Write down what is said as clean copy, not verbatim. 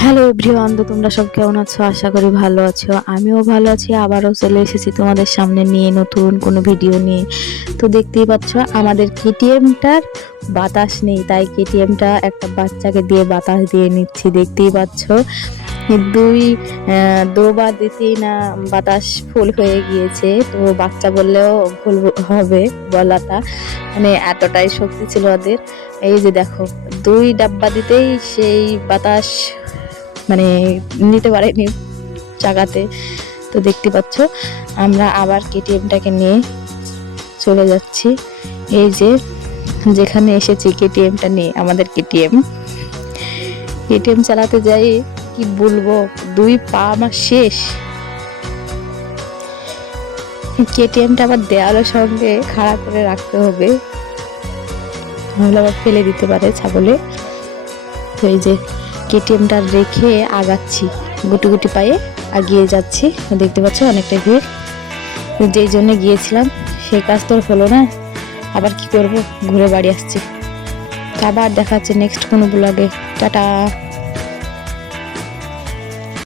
Hello everyone, তো তোমরা সব কেমন আছো? আশা করি ভালো আছো। আমিও ভালো আছি। আবারও চলে এসেছি তোমাদের সামনে নিয়ে নতুন কোনো ভিডিও নিয়ে। তো দেখতেই পাচ্ছ আমাদের কেটিএমটার বাতাস নেই, তাই কেটিএমটা একটা বাচ্চাকে দিয়ে বাতাস দিয়ে নিচ্ছি। দেখতেই পাচ্ছ দুই দুবার দিতেই না বাতাস ফুল হয়ে গিয়েছে। তো বাচ্চা বললেও ভুল হবে বলাটা, মানে এতটাই শক্তি ছিল ওদের। এই যে দেখো, দুই ডাব্বা দিতেই সেই বাতাস মানে নিতে পারেনি চাকাতে। তো দেখতে পাচ্ছ আমরা আবার কেটিএমটাকে নিয়ে চলে যাচ্ছি। এই যে যেখানে এসেছি কেটিএমটা নিয়ে, আমাদের কেটিএম চালাতে যাই কি বলবো, দুই পা আমার শেষ। কেটিএমটা আবার দেওয়ালের সঙ্গে খাড়া করে রাখতে হবে, তাহলে আবার ফেলে দিতে পারে ছাগলে। তো এই যে কেটিএমটা রেখে আগাচ্ছি, গুটি গুটি পায়ে এগিয়ে যাচ্ছি। দেখতে পাচ্ছ অনেকটা ভিড়, যেই জন্য গিয়েছিলাম সেই কাজ তো হলো না। আবার কি করব, ঘুরে বাড়ি আসছি। আবার দেখা যাচ্ছে নেক্সট কোনো ব্লগে। টাটা।